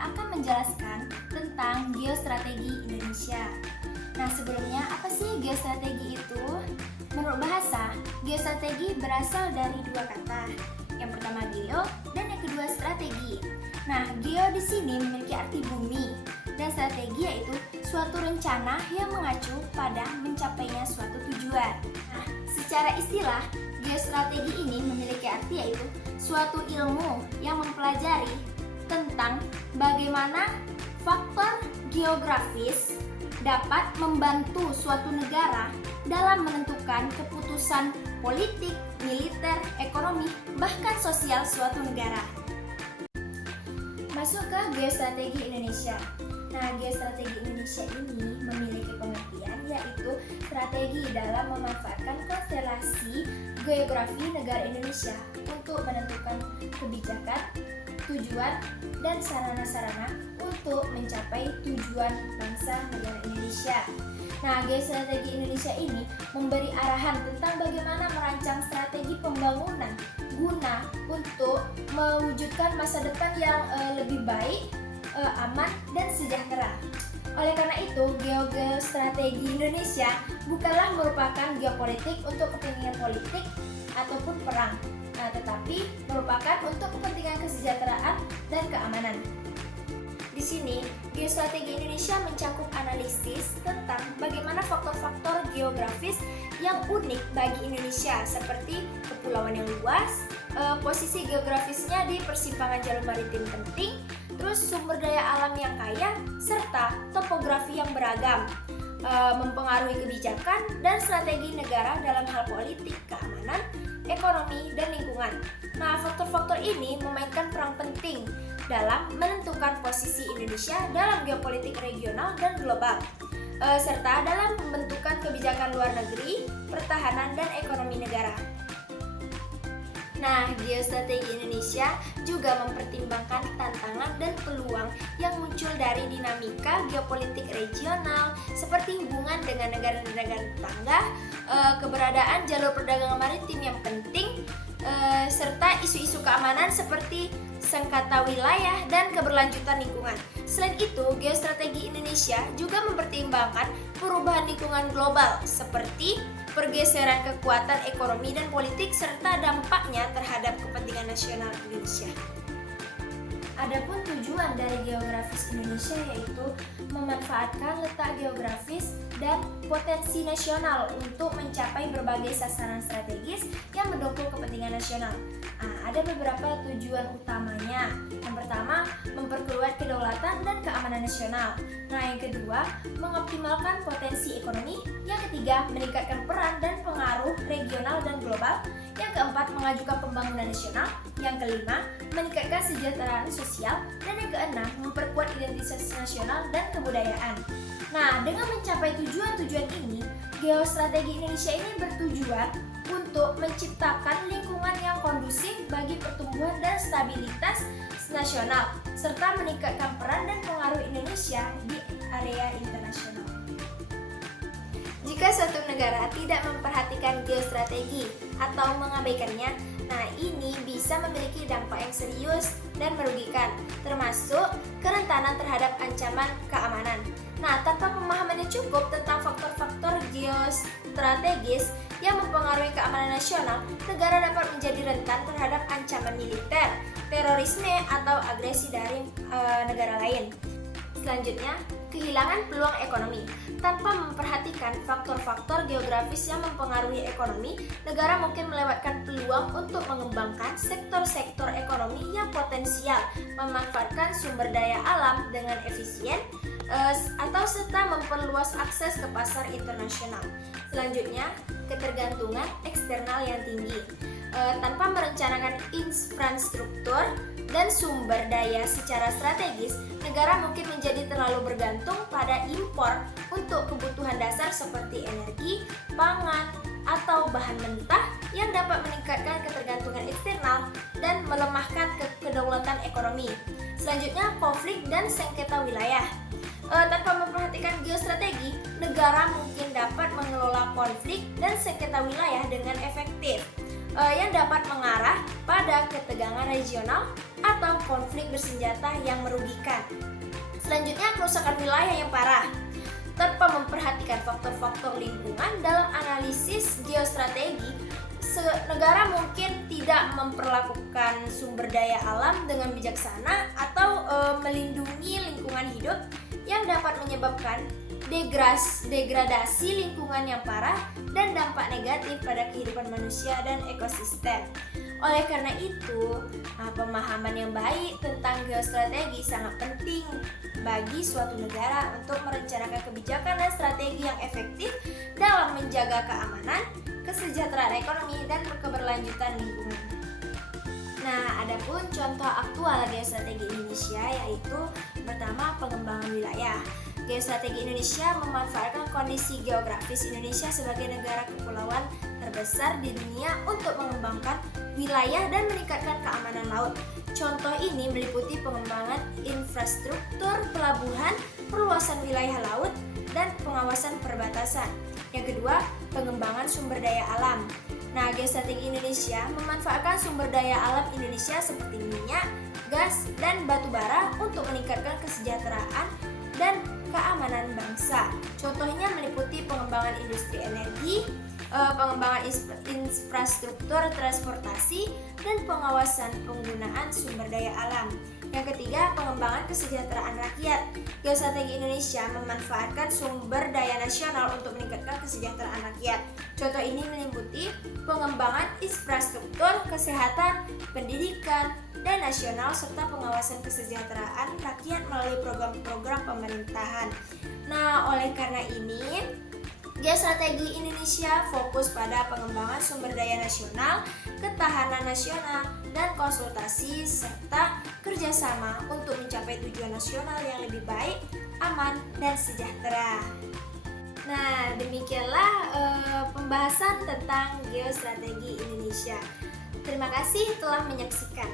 akan menjelaskan tentang geostrategi Indonesia. Nah, sebelumnya apa sih geostrategi itu? Menurut bahasa, geostrategi berasal dari dua kata. Yang pertama geo dan yang kedua strategi. Nah, geo di sini memiliki arti bumi dan strategi yaitu suatu rencana yang mengacu pada mencapainya suatu tujuan. Nah, secara istilah, geostrategi ini memiliki arti yaitu suatu ilmu yang mempelajari tentang bagaimana faktor geografis dapat membantu suatu negara dalam menentukan keputusan politik, militer, ekonomi, bahkan sosial suatu negara. Masuk ke geostrategi Indonesia. Nah, geostrategi Indonesia ini memiliki pengertian yaitu strategi dalam memanfaatkan konstelasi geografi negara Indonesia untuk menentukan kebijakan, tujuan, dan sarana-sarana untuk mencapai tujuan bangsa negara Indonesia. Nah, geostrategi Indonesia ini memberi arahan tentang bagaimana merancang strategi pembangunan guna untuk mewujudkan masa depan yang lebih baik, aman, dan sejahtera. Oleh karena itu, geostrategi Indonesia bukanlah merupakan geopolitik untuk kepentingan politik ataupun perang, tetapi merupakan untuk kepentingan kesejahteraan dan keamanan. Di sini, geostrategi Indonesia mencakup analisis tentang bagaimana faktor-faktor geografis yang unik bagi Indonesia seperti kepulauan yang luas, posisi geografisnya di persimpangan jalur maritim penting, terus sumber daya alam yang kaya, serta topografi yang beragam, mempengaruhi kebijakan dan strategi negara dalam hal politik, keamanan, ekonomi, dan lingkungan. Nah, faktor-faktor ini memainkan peran penting dalam menentukan posisi Indonesia dalam geopolitik regional dan global, serta dalam pembentukan kebijakan luar negeri, pertahanan, dan ekonomi negara. Nah, geostrategi Indonesia juga mempertimbangkan tantangan dan peluang yang muncul dari dinamika geopolitik regional seperti hubungan dengan negara-negara tetangga, keberadaan jalur perdagangan maritim yang penting, serta isu-isu keamanan seperti sengketa wilayah dan keberlanjutan lingkungan. Selain itu, geostrategi Indonesia juga mempertimbangkan perubahan lingkungan global seperti pergeseran kekuatan ekonomi dan politik serta dampaknya terhadap kepentingan nasional Indonesia. Adapun tujuan dari geografis Indonesia yaitu memanfaatkan letak geografis dan potensi nasional untuk mencapai berbagai sasaran strategis yang mendukung kepentingan nasional. Ada beberapa tujuan utamanya. Yang pertama, memperkuat kedaulatan dan keamanan nasional. Nah, yang kedua, mengoptimalkan potensi ekonomi. Yang ketiga, meningkatkan peran dan pengaruh regional dan global. Yang keempat, mengajukan pembangunan nasional. Yang kelima, meningkatkan kesejahteraan sosial. Dan yang keenam, memperkuat identitas nasional dan kebudayaan. Nah, dengan mencapai tujuan-tujuan ini, geostrategi Indonesia ini bertujuan untuk menciptakan lingkungan yang kondusif bagi pertumbuhan dan stabilitas nasional, serta meningkatkan peran dan pengaruh Indonesia di area internasional. Jika suatu negara tidak memperhatikan geostrategi atau mengabaikannya, nah ini bisa memiliki dampak yang serius dan merugikan, termasuk kerentanan terhadap ancaman keamanan. Nah, tanpa pemahaman yang cukup tentang faktor-faktor geostrategis yang mempengaruhi keamanan nasional, negara dapat menjadi rentan terhadap ancaman militer, terorisme, atau agresi dari negara lain. Selanjutnya, kehilangan peluang ekonomi. Tanpa memperhatikan faktor-faktor geografis yang mempengaruhi ekonomi, negara mungkin melewatkan peluang untuk mengembangkan sektor-sektor ekonomi yang potensial, memanfaatkan sumber daya alam dengan efisien, atau serta memperluas akses ke pasar internasional. Selanjutnya, ketergantungan eksternal yang tinggi. Tanpa merencanakan infrastruktur dan sumber daya secara strategis, negara mungkin menjadi terlalu bergantung pada impor untuk kebutuhan dasar seperti energi, pangan, atau bahan mentah yang dapat meningkatkan ketergantungan eksternal dan melemahkan kedaulatan ekonomi. Selanjutnya, konflik dan sengketa wilayah. Tanpa memperhatikan geostrategi, negara mungkin dapat mengelola konflik dan sengketa wilayah dengan efektif. yang dapat mengarah pada ketegangan regional atau konflik bersenjata yang merugikan. Selanjutnya, kerusakan wilayah yang parah. Tanpa memperhatikan faktor-faktor lingkungan dalam analisis geostrategi, negara mungkin tidak memperlakukan sumber daya alam dengan bijaksana atau melindungi lingkungan hidup yang dapat menyebabkan degradasi lingkungan yang parah dan dampak negatif pada kehidupan manusia dan ekosistem. Oleh karena itu, pemahaman yang baik tentang geostrategi sangat penting bagi suatu negara untuk merencanakan kebijakan dan strategi yang efektif dalam menjaga keamanan, kesejahteraan ekonomi, dan keberlanjutan lingkungan. Nah, adapun contoh aktual geostrategi Indonesia yaitu pertama, pengembangan wilayah. Geostrategi Indonesia memanfaatkan kondisi geografis Indonesia sebagai negara kepulauan terbesar di dunia untuk mengembangkan wilayah dan meningkatkan keamanan laut. Contoh ini meliputi pengembangan infrastruktur pelabuhan, perluasan wilayah laut, dan pengawasan perbatasan. Yang kedua, pengembangan sumber daya alam. Nah, geostrategi Indonesia memanfaatkan sumber daya alam Indonesia seperti minyak, gas, dan batu bara untuk meningkatkan kesejahteraan dan keamanan bangsa. Contohnya meliputi pengembangan industri energi, pengembangan infrastruktur transportasi, dan pengawasan penggunaan sumber daya alam. Yang ketiga, pengembangan kesejahteraan rakyat. Geostrategi Indonesia memanfaatkan sumber daya nasional untuk meningkatkan kesejahteraan rakyat. Contoh ini meliputi pengembangan infrastruktur, kesehatan, pendidikan, dan nasional, serta pengawasan kesejahteraan rakyat melalui program-program pemerintahan. Nah, oleh karena ini, geostrategi Indonesia fokus pada pengembangan sumber daya nasional, ketahanan nasional, dan konsultasi serta kerjasama untuk mencapai tujuan nasional yang lebih baik, aman, dan sejahtera. Nah, demikianlah pembahasan tentang geostrategi Indonesia. Terima kasih telah menyaksikan.